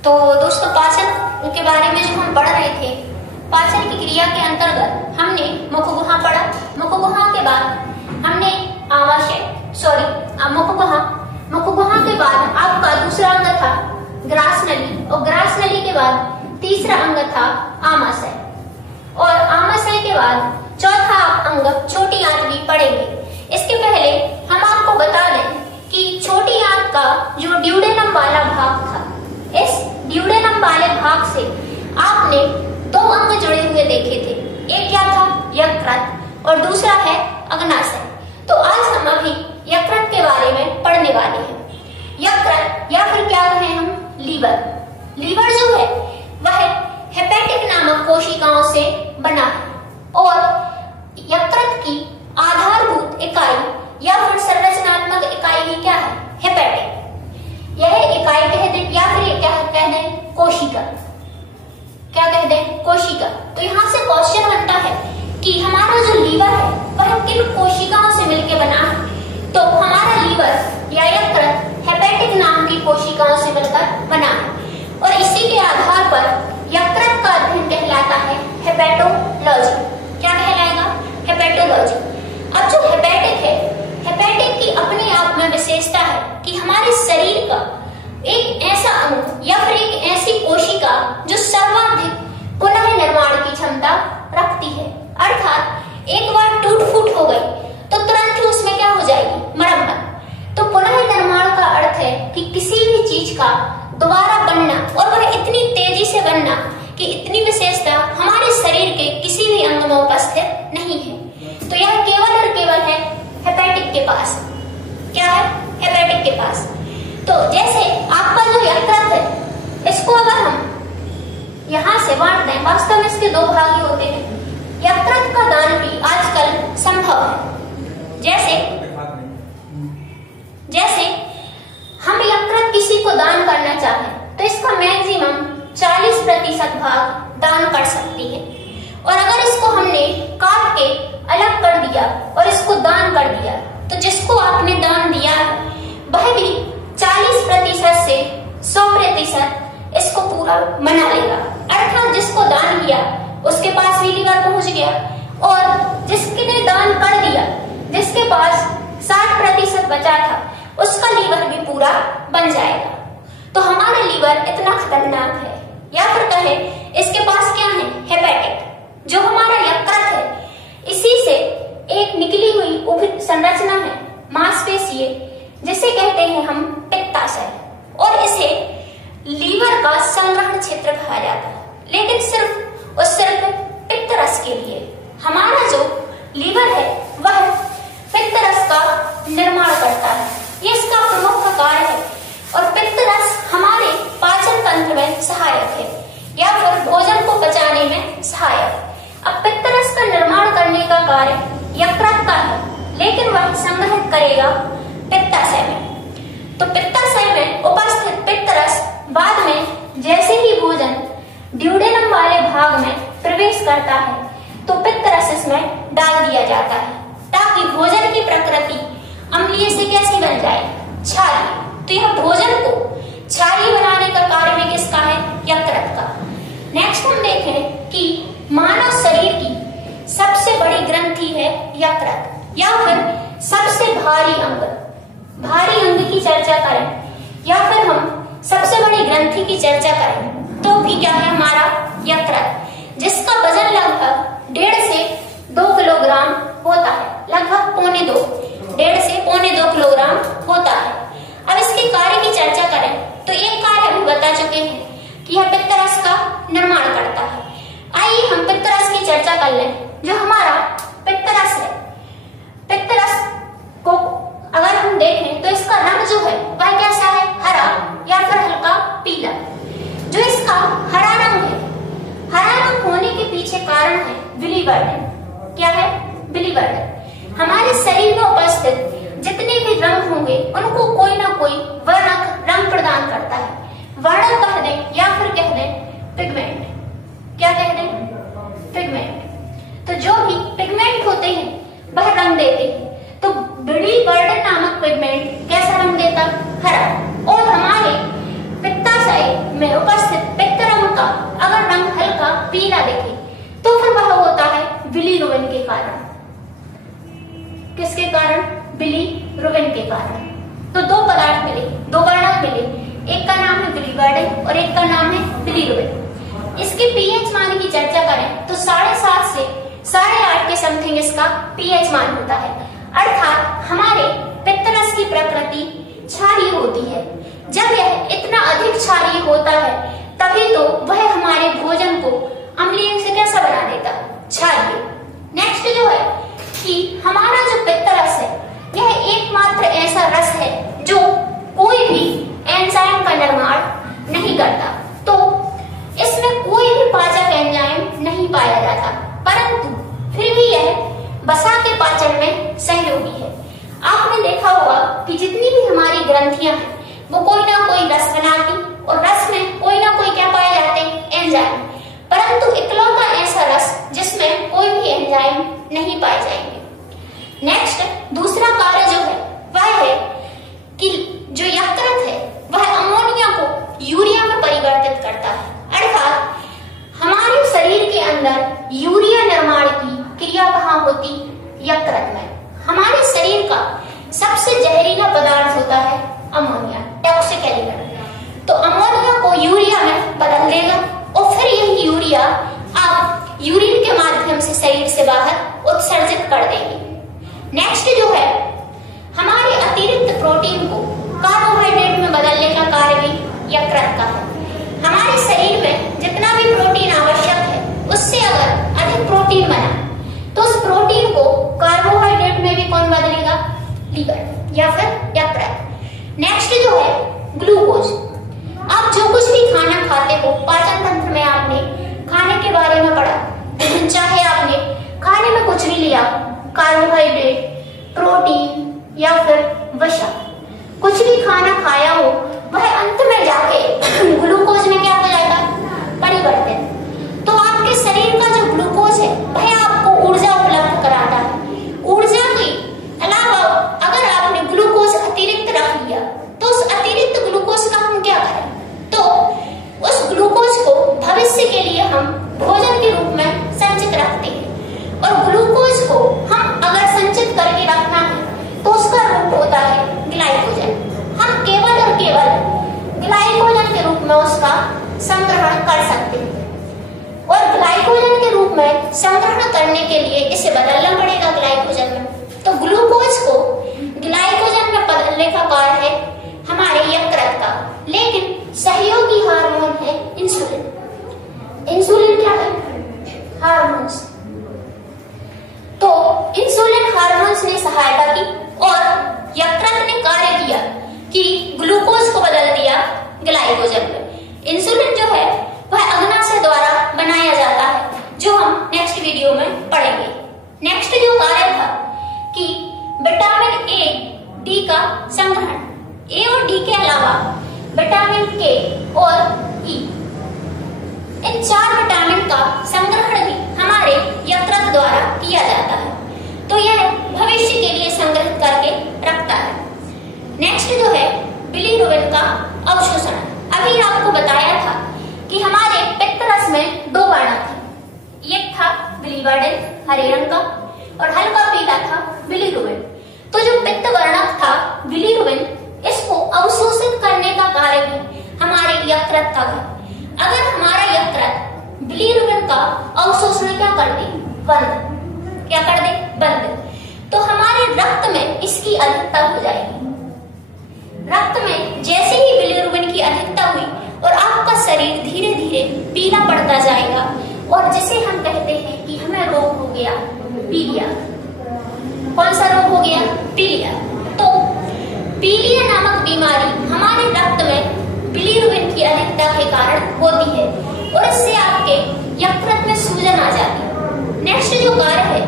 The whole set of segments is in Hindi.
तो दोस्तों पाचन के बारे में जो हम पढ़ रहे थे, पाचन की क्रिया के अंतर्गत हमने मुखगुहा पढ़ा। मुखगुहा के बाद हमने मुखगुहा के बाद आपका दूसरा अंग था ग्रास नली, और ग्रास नली के बाद तीसरा अंग था आमाशय, और आमाशय के बाद चौथा अंग छोटी आंत भी पढ़ेंगे। इसके पहले हम आपको बता दें कि छोटी आंत का जो ड्यूडेनम वाला भाग था, इस ड्यूडेनम वाले भाग से आपने दो अंग जुड़े हुए देखे थे। एक क्या था? यकृत, और दूसरा है अग्नाशय। तो आज हम अभी यकृत के बारे में पढ़ने वाले हैं। यकृत या फिर क्या कहें हम, लीवर। लीवर जो है वह हेपेटिक नामक कोशिकाओं से बना है, और यकृत की आधारभूत इकाई या फिर संरचनात्मक इकाई ही क्या है? हेपेटिक। यह इकाई कह दें या फिर क्या कह दें? कोशिका। क्या कह दें? कोशिका। तो यहाँ से क्वेश्चन बनता है कि हमारा जो लीवर है वह किन कोशिकाओं से मिलकर बना है? तो हमारा लीवर या यकृत हेपेटिक नाम की कोशिकाओं से मिलकर बना है, और इसी के आधार पर यकृत का अध्ययन कहलाता है हेपेटोलॉजी। क्या कहलाएगा? हेपेटोलॉजी। अब जो हेपेटिक है, हेपेटिक की अपने आप में विशेषता है कि हमारे शरीर का एक ऐसा अंग या फिर एक ऐसी कोशिका जो सर्वाधिक पुनः निर्माण की क्षमता रखती है, अर्थात एक बार टूट फूट हो गई तो तुरंत ही उसमें क्या हो जाएगी? मरम्मत। तो पुनः निर्माण का अर्थ है कि किसी भी चीज का दोबारा बनना, और वह इतनी तेजी से बनना कि इतनी विशेषता हमारे शरीर के किसी भी अंग में उपस्थित नहीं है। तो यह केवल और केवल है हेपेटिक के पास। क्या है? हेपेटिक के पास। तो जैसे आपका जो यकृत है, इसको अगर हम यहाँ से बांट दें, वास्तव में इसके दो भाग ही होते हैं। यकृत का दान भी आजकल संभव है। जैसे हम यकृत किसी को दान करना चाहें तो इसका मैक्सिमम 40% भाग दान कर सकती है, और अगर इसको हमने काट के अलग कर दिया और इसको दान कर दिया तो जिसको आपने दान दिया है वह भी 40% से 100% इसको पूरा बना लेगा। अर्थात जिसको दान किया उसके पास भी लीवर पहुंच गया, और जिसने दान कर दिया, जिसके पास 60% बचा था, उसका लीवर भी पूरा बन जाएगा। तो हमारा लीवर इतना खतरनाक है, या फिर कहे इसके पास क्या है? हेपेटिक। जो हमारा यकृत है, इसी से एक निकली हुई उभरी संरचना है मांसपेशीय, जिसे कहते हैं हम पित्ताशय, और इसे लीवर का संग्रहण क्षेत्र कहा जाता है, लेकिन सिर्फ और सिर्फ पित्त रस के लिए। हमारा जो लीवर है वह पित्त रस का निर्माण करता है, ये इसका प्रमुख कार्य है, और पित्त रस हमारे पाचन तंत्र में सहायक है या फिर भोजन को पचाने में सहायक। अब पित्त रस का निर्माण करने का कार्य यकृत का है, लेकिन वह संग्रहित करेगा पित्ताशय में। तो पित्ताशय में उपस्थित पित्त रस बाद में जैसे ही भोजन ड्यूडेनम वाले भाग में प्रवेश करता है तो पित्त रस इसमें डाल दिया जाता है, ताकि भोजन की प्रकृति अम्लीय से कैसी बन जाए? क्षारीय। तो यह भोजन को क्षारीय बनाने का कार्य भी किसका है? यकृत का। नेक्स्ट हम देखें कि मानव शरीर की सबसे बड़ी ग्रंथि है यकृत, या फिर सबसे भारी अंग। भारी अंग की चर्चा करें या फिर हम सबसे बड़ी ग्रंथि की चर्चा करें तो भी क्या है? हमारा यकृत, जिसका वजन लगभग 1.5 से 2 किलोग्राम होता है, लगभग 1.5 से 2 किलोग्राम होता है। अब इसके कार्य की चर्चा करें तो एक कार्य अभी बता चुके हैं कि यह पित्त रस का निर्माण करता है। आइए हम पित्त रस की चर्चा कर लें। जो हमारा पित्त रस है, पित्त रस को अगर हम देखें तो इसका रंग जो है वह कैसा है? हरा या फिर हल्का पीला। जो इसका हरा रंग है, हरा रंग होने के पीछे कारण है बिलीवर्डन। क्या है? बिलीवर्डन। हमारे शरीर में उपस्थित जितने भी रंग होंगे उनको कोई ना कोई वर्णक रंग प्रदान करता है। वर्णक कह दें या फिर कह दें पिगमेंट। क्या कह दें? पिगमेंट। तो जो भी पिगमेंट होते हैं वह रंग देते हैं। तो बिलीवर्डन नामक पिगमेंट कैसा रंग देता? हरा। और हमारे पित्ताशय में उपस्थित पित्त रंग का अगर रंग हल्का पीला दिखे तो फिर वह होता है बिलीरुबिन के कारण। किसके कारण? बिलीरुबिन के कारण। तो दो पदार्थ मिले, दो वर्णक मिले, एक का नाम है बिलीवर्डिन और एक का नाम है बिलीरुबिन। इसके पीएच मान की चर्चा करें तो 7.5 से 8.5 के समथिंग इसका पीएच मान होता है। अर्थात हमारे पित्तरस की प्रकृति क्षारीय होती है। जब यह इतना अधिक क्षारीय होता है तभी तो वह हमारे भोजन को अम्लीय से कैसा बना देता? क्षारीय। नेक्स्ट जो है कि हमारा जो पित्तरस है यह एकमात्र ऐसा रस है जो कोई भी एंजाइम का निर्माण नहीं करता। तो इसमें कोई भी पाचक एंजाइम नहीं पाया जाता, परंतु फिर भी यह वसा के पाचन में सहयोगी है। आपने देखा होगा कि जितनी भी हमारी ग्रंथियां हैं वो कोई ना कोई रस बनाती और रस में कोई ना कोई क्या पाए जाते हैं? एंजाइम। परंतु इकलौता ऐसा रस जिसमें कोई भी एंजाइम नहीं पाए जाएंगे। नेक्स्ट दूसरा कार्य जो है वह है कि जो यकृत है वह अमोनिया को यूरिया में परिवर्तित करता है। अर्थात हमारे शरीर के अंदर यूरिया निर्माण की क्रिया कहाँ होती? यकृत में। हमारे शरीर का सबसे जहरीला पदार्थ होता है अमोनिया, टॉक्सिक एलिमेंट। तो अमोनिया को यूरिया में बदल देगा और फिर यही यूरिया आप यूरिन के माध्यम से शरीर से बाहर उत्सर्जित कर देंगे। नेक्स्ट जो है हमारे अतिरिक्त प्रोटीन को कार्बोहाइड्रेट में बदलने का कार्य भी यकृत का है। हमारे शरीर में जितना भी प्रोटीन आवश्यक है उससे अगर अधिक प्रोटीन बना तो उस प्रोटीन को कार्बोहाइड्रेट में भी कौन बदलेगा? लीवर या फिर यकृत। नेक्स्ट जो है ग्लूकोज। आप जो कुछ भी खाना खाते हो पाचन तंत्र में आपने खाने के बारे में पढ़ा, चाहे आपने खाने में कुछ भी लिया, कार्बोहाइड्रेट, प्रोटीन या फिर वसा, कुछ भी खाना खाया हो वह अंत में जाके ग्लूकोज में क्या हो जाएगा? परिवर्तित। तो आपके शरीर का जो ग्लूकोज है वह आपको ऊर्जा उपलब्ध कराता है। ऊर्जा के अलावा अगर आपने ग्लूकोज अतिरिक्त रख लिया तो उस अतिरिक्त ग्लूकोज का हम क्या करें? तो उस ग्लूकोज को भविष्य के लिए हम भोजन के रूप में संचित रखते हैं। और ग्लूकोज को हम अगर संचित करके रखना है तो उसका रूप होता है ग्लाइकोजन। हम केवल और केवल ग्लाइकोजन के रूप में उसका संग्रहण कर सकते हैं। और ग्लाइकोजन के रूप में संग्रहण करने के लिए इसे बदलना पड़ेगा ग्लाइकोजन में। तो ग्लूकोज को ग्लाइकोजन में बदलने का कार्य है हमारे यकृत का, लेकिन सहयोगी हार्मोन है इंसुलिन। इंसुलिन क्या है? हार्मोन्स। तो इंसुलिन हार्मोन्स ने सहायता की और यकृत ने कार्य किया कि ग्लूकोज को बदल दिया ग्लाइकोजन में। इंसुलिन जो है वह अग्नाशय द्वारा बनाया जाता है, जो हम नेक्स्ट वीडियो में पढ़ेंगे। नेक्स्ट जो कार्य था कि विटामिन ए डी का संग्रहण। ए और डी के अलावा विटामिन के और ई, इन 4 विटामिन का संग्रहण भी हमारे यकृत द्वारा किया जाता है। तो यह भविष्य के लिए संग्रहित करके रखता है। नेक्स्ट जो है बिलीरुबिन का अवशोषण। अभी आपको बताया था कि हमारे पित्तरस में 2 वर्णक थे, एक था बिलीवर्डिन हरे रंग का और हल्का पीला था बिलीरुबिन। तो जो पित्त वर्णक था बिलीरुबिन, इसको अवशोषित करने का कार्य भी हमारे यकृत का है। अगर हमारा यकृत बिलीरुबिन का अवशोषण क्या कर दे? बंद। क्या कर दे? बंद। तो हमारे रक्त में इसकी अधिकता हो जाएगी। रक्त में जैसे ही बिलीरुबिन की अधिकता हुई और आपका शरीर धीरे धीरे पीला पड़ता जाएगा, और जिसे हम कहते हैं कि हमें रोग हो गया पीलिया। कौन सा रोग हो गया? पीलिया। तो पीलिया नामक बीमारी हमारे रक्त में बिलीरुबिन की अधिकता के कारण होती है और इससे आपके यकृत में सूजन आ जाती है। नेक्स्ट जो कार्य है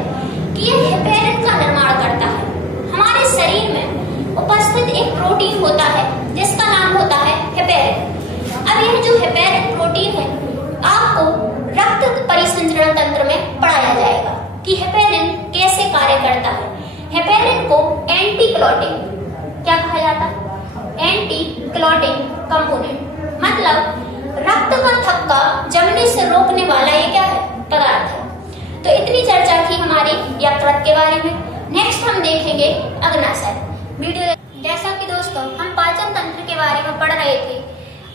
कि यह हेपेरिन का निर्माण करता है। हमारे शरीर में उपस्थित एक प्रोटीन होता है जिसका नाम होता है हेपेरिन। अब यह जो हेपेरिन प्रोटीन है आपको रक्त परिसंचरण तंत्र में पढ़ाया जाएगा कि हेपेरिन कैसे कार्य करता है। हेपेरिन को एंटी क्लॉटिंग क्या कहा जाता है? Anti clotting component. मतलब रोकने वाला ये क्या है, पदार्थ है। तो इतनी चर्चा की हमारी यकृत के बारे में। नेक्स्ट हम देखेंगे अग्नाशय। वीडियो जैसा कि दोस्तों हम पाचन तंत्र के बारे में पढ़ रहे थे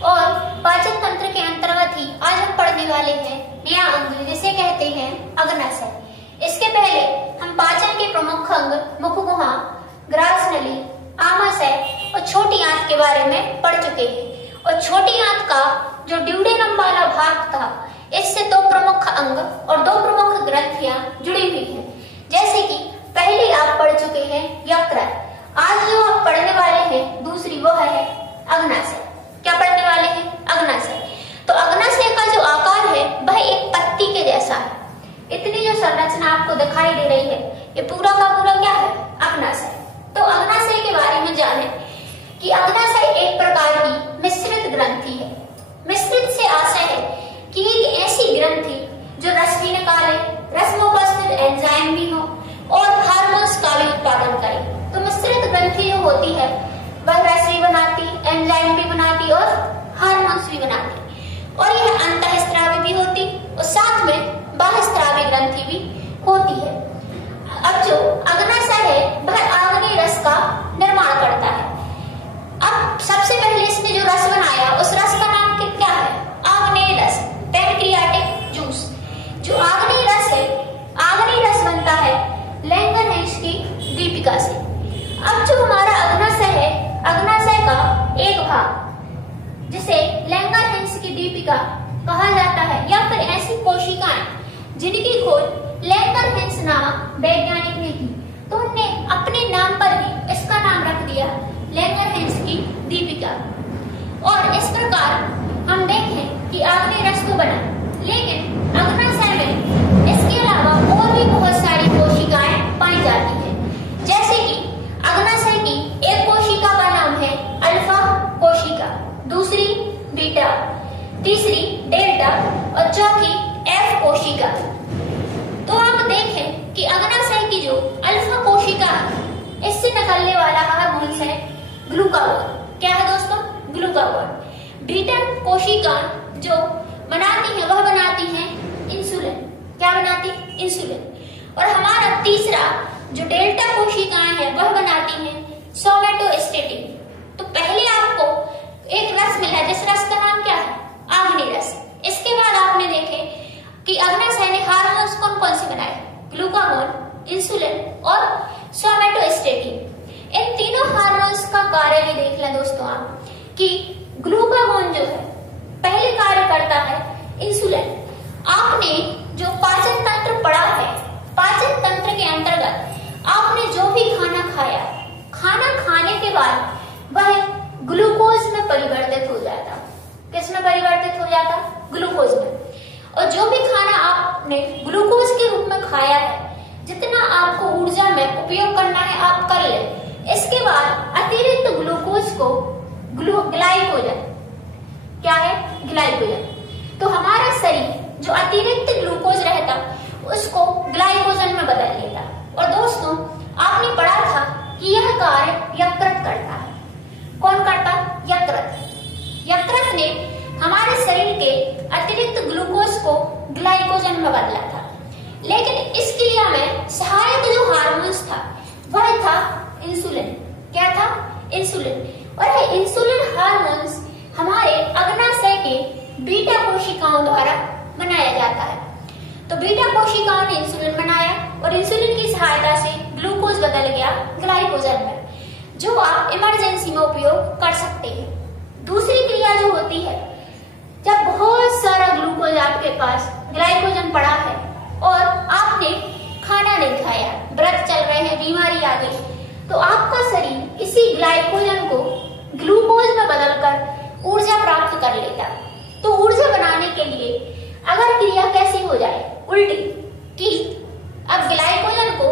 और पाचन तंत्र के अंतर्गत ही आज हम पढ़ने वाले हैं नया अंग जिसे कहते हैं अग्नाशय। इसके पहले हम पाचन के प्रमुख अंग मुख गुहा, ग्रास नली, आमाशय और छोटी आंत के बारे में पढ़ चुके हैं। और छोटी आंत का जो ड्यूडेनम वाला भाग था, इससे दो प्रमुख अंग और दो प्रमुख ग्रंथियां जुड़ी हुई हैं। जैसे कि पहले आप पढ़ चुके हैं यकृत, आज जो आप पढ़ने वाले हैं दूसरी वो है अग्नाशय। क्या पढ़ने वाले हैं, अग्नाशय। तो अग्नाशय का जो आकार है वह एक पत्ती के जैसा है। इतनी जो संरचना आपको दिखाई दे रही है ये पूरा का पूरा क्या है, अग्नाशय। तो अग्नाशय के बारे में जाने कि अग्नाशय एक प्रकार की मिश्रित ग्रंथि है। मिश्रित से आशय है कि एक ऐसी ग्रंथि जो रस भी निकाले, रस में उपस्थित एंजाइम भी हो और हार्मोन्स का भी उत्पादन करे। तो मिश्रित ग्रंथि जो होती है वह रस भी बनाती, एंजाइम भी बनाती और हार्मोन्स भी बनाती। और यह अंतःस्रावी भी होती और साथ में बाह्यस्रावी ग्रंथि भी होती है। अब जो अग्नाशय है वह आग्नेय रस का निर्माण करता है। अब सबसे पहले इसने जो रस बनाया उस रस का नाम क्या है, आग्नेय रस, पैनक्रियाटिक जूस। जो आग्नेय रस है, आग्नेय रस बनता है लैंगरहैंस की दीपिका से। अब जो हमारा अग्नाशय है, अग्नाशय का एक भाग जिसे लैंगरहैंस की दीपिका कहा जाता है या फिर ऐसी कोशिकाएं जिनकी खोज लैंगरहैंस नामक वैज्ञानिक ने की, तो उन्होंने अपने नाम पर ही इसका नाम रख दिया लैंगरहैंस की दीपिका। और इस प्रकार हम देखें कि आग्नेय रस तो बना, लेकिन अग्नाशय में इसके अलावा और भी बहुत सारी कोशिकाएं पाई जाती हैं। जैसे कि अग्नाशय की एक कोशिका का नाम है अल्फा कोशिका, दूसरी बीटा, तीसरी डेल्टा और चौथी एफ कोशिका। तो आप देखें कि अग्नाशय की जो अल्फा कोशिका है इससे निकलने वाला हार्मोन्स है ग्लूकागोन। क्या है दोस्तों, ग्लूकागोन। बीटा कोशिका जो बनाती है वह बनाती है इंसुलिन। क्या बनाती, इंसुलिन। और हमारा तीसरा जो डेल्टा कोशिकाएं हैं वह बनाती हैं सोमेटोस्टेटिन। तो पहले आपको एक रस मिला जिस रस का नाम क्या है, आग्नेय रस। इसके बाद आपने देखे कि अग्नाशय ने हार्मोन्स कौन कौन से बनाए, ग्लूकागोन, इंसुलिन और सोमेटोस्टेटिन। इन तीनों हार्मोन्स का कार्य भी देख लें दोस्तों आप कि ग्लूकागोन जो है पहले कार्य करता है इंसुलिन। आपने जो पाचन तंत्र पढ़ा है, पाचन तंत्र के अंतर्गत आपने जो भी खाना खाया, खाना खाने के बाद वह ग्लूकोज में परिवर्तित हो जाता। किस में परिवर्तित हो जाता, ग्लूकोज में। और जो भी खाना आपने ग्लूकोज के रूप में खाया है, जितना आपको ऊर्जा में उपयोग करना है आप कर ले। इसके बाद अतिरिक्त ग्लूकोज को ग्लाइकोजन, क्या है, ग्लाइकोजन। तो हमारा शरीर जो अतिरिक्त ग्लूकोज रहता उसको ग्लाइकोजन में बदल लेता। और दोस्तों आपने पढ़ा था कि यह कार्य यकृत करता है। कौन करता, यकृत। यकृत ने हमारे शरीर के अतिरिक्त ग्लूकोज को ग्लाइकोजन में बदला था। लेकिन इस क्रिया में सहायक जो हार्मोन्स था वह था इंसुलिन। क्या था, इंसुलिन। और यह इंसुलिन हार्मोन्स हमारे अग्नाशय के बीटा कोशिकाओं द्वारा बनाया जाता है। तो बीटा कोशिकाओं ने इंसुलिन बनाया और इंसुलिन की सहायता से ग्लूकोज बदल गया ग्लाइकोजन में, जो आप इमरजेंसी में उपयोग कर सकते हैं। दूसरी क्रिया जो होती है, जब बहुत सारा ग्लूकोज आपके पास ग्लाइकोजन पड़ा है और आपने खाना नहीं खाया, व्रत चल रहे हैं, बीमारी आ गई, तो आपका शरीर इसी ग्लाइकोजन को ग्लूकोज में बदलकर ऊर्जा प्राप्त कर लेता। तो ऊर्जा बनाने के लिए अगर क्रिया कैसी हो जाए, उल्टी, कि अब ग्लाइकोजन को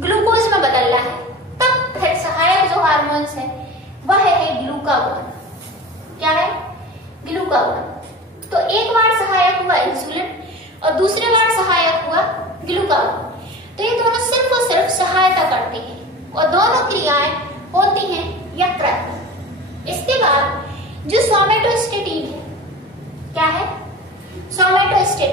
ग्लूकोज में बदलना है, तब फिर सहायक जो हार्मोन्स है वह है ग्लूकागोन। क्या है, ग्लूकागोन। तो एक बार सहायक हुआ इंसुलिन और दूसरे बार सहायक हुआ ग्लूकागोन। तो ये दोनों सिर्फ और सिर्फ सहायता करते हैं और दोनों क्रियाएं होती हैं यकृत में। इसके बाद जो सोमेटोस्टेटिन है, क्या है, सोमेटोस्टेटिन।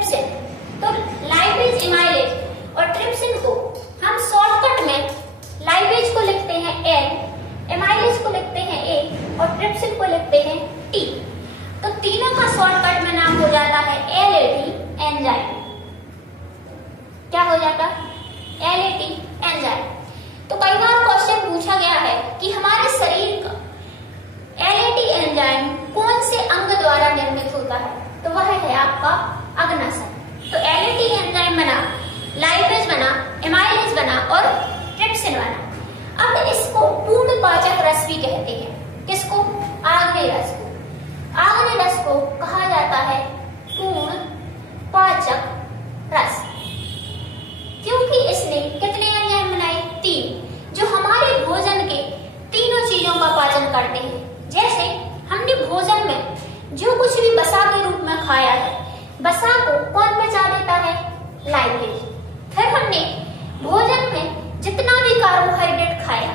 ट्रिप्सिन। तो लाइपेज, एमाइलेज और ट्रिप्सिन को हम शॉर्टकट में लाइपेज को लिखते हैं L, एमाइलेज को लिखते हैं A और ट्रिप्सिन को लिखते हैं T। तो तीनों का शॉर्टकट में नाम हो जाता है LAT एंजाइम। क्या हो जाता है? LAT enzyme. तो कई बार क्वेश्चन पूछा गया है कि हमारे शरीर का LAT एंजाइम कौन से अंग द्वारा निर्मित होता है, तो वह है आपका अग्नाशय। तो LAT एंजाइम बना, लाइपेज बना, एमाइलेज बना और ट्रिप्सिन बना। अब इसको पूर्ण पाचक रस भी कहते हैं। किसको? आग्नेय रस को। आग्नेय रस को कहा जाता है पूर्ण पाचक रस, क्योंकि इसने कितने एंजाइम बनाए? 3, जो हमारे भोजन के तीनों चीजों का पाचन करते हैं। जैसे हमने भोजन में जो कुछ भी वसा के रूप में खाया है, वसा को कौन पचा देता है? लाइपेज। फिर हमने भोजन में जितना भी कार्बोहाइड्रेट खाया,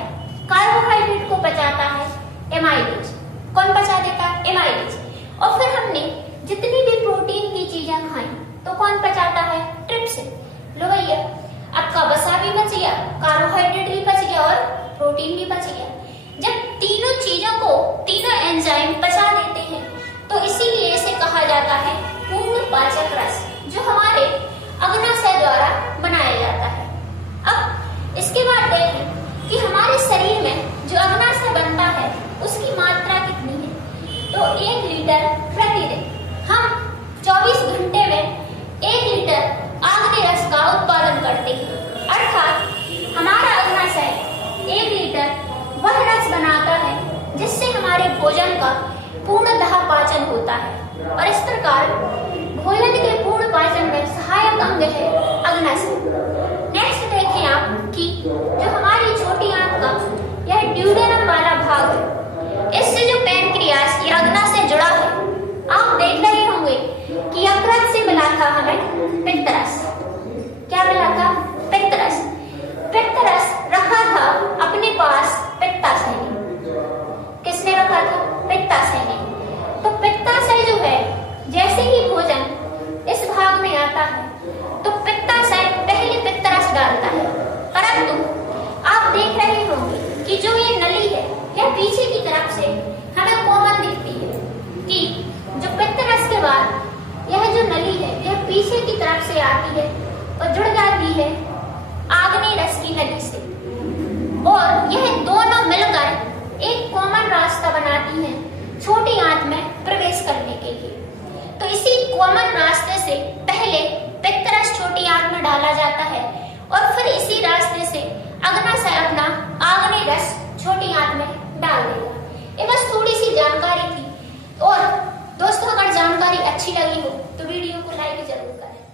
कार्बोहाइड्रेट को पचाता है एमाइलेज। कौन पचा देता है? एमाइलेज। और फिर हमने जितनी भी प्रोटीन की चीजें खाई, तो कौन पचाता है? ट्रिप्सिन। लो भैया, आपका वसा भी बच गया, कार्बोहाइड्रेट भी बच गया और प्रोटीन भी बच गया। जब तीनों चीजों को तीनों एंजाइम पचा देते हैं, तो इसीलिए इसे कहा जाता है पूर्ण पाचक रस, जो हमारे अग्नाशय द्वारा बनाया जाता है। अब इसके बाद देखें कि हमारे शरीर में जो अग्नाशय बनता है उसकी मात्रा कितनी है। तो 1 लीटर प्रतिदिन हम 24 घंटे में 1 लीटर आग्नेय रस का उत्पादन करते हैं। अर्थात हमारा अग्नाशय 1 लीटर वह रस बनाता है जिससे हमारे भोजन का पूर्णतः पाचन होता है। और इस प्रकार भोजन के पूर्ण पाचन में सहायक अंग है अग्नाशय। नेक्स्ट देखें आप कि जो हमारी छोटी आंत का यह ड्यूडेनम वाला भाग है, इससे जो पैनक्रियास या अग्नाशय जुड़ा है, आप देख रहे होंगे कि यकृत से मिला था हमें पित्तरस। क्या मिला था? पित्तरस। पित्तरस रखा था अपने पास पित्ताशय ने। किसने रखा था? पित्ताशय ने। तो पित्ताशय जो है, जैसे ही भोजन इस भाग में आता है, तो पित्ताशय पहले पित्तरस डालता है। परंतु आप देख रहे होंगे कि जो ये नली है, यह पीछे की तरफ से हमें कॉमन दिखती है कि जो पित्तरस के बाद यह जो नली है, यह पीछे की तरफ से आती है और जुड़ जाती है आग्नेय रस की नली से, और यह दोनों मिलकर एक कॉमन रास्ता बनाती हैं छोटी आंत में प्रवेश करने के लिए। तो इसी कॉमन रास्ते से पहले पित्तरस छोटी आंत में डाला जाता है और फिर इसी रास्ते से अग्नाशय अपना आग्नेय रस छोटी आंत में डाल देगा। ये बस थोड़ी सी जानकारी थी। और दोस्तों, अगर जानकारी अच्छी लगी हो तो वीडियो को लाइक जरूर करें।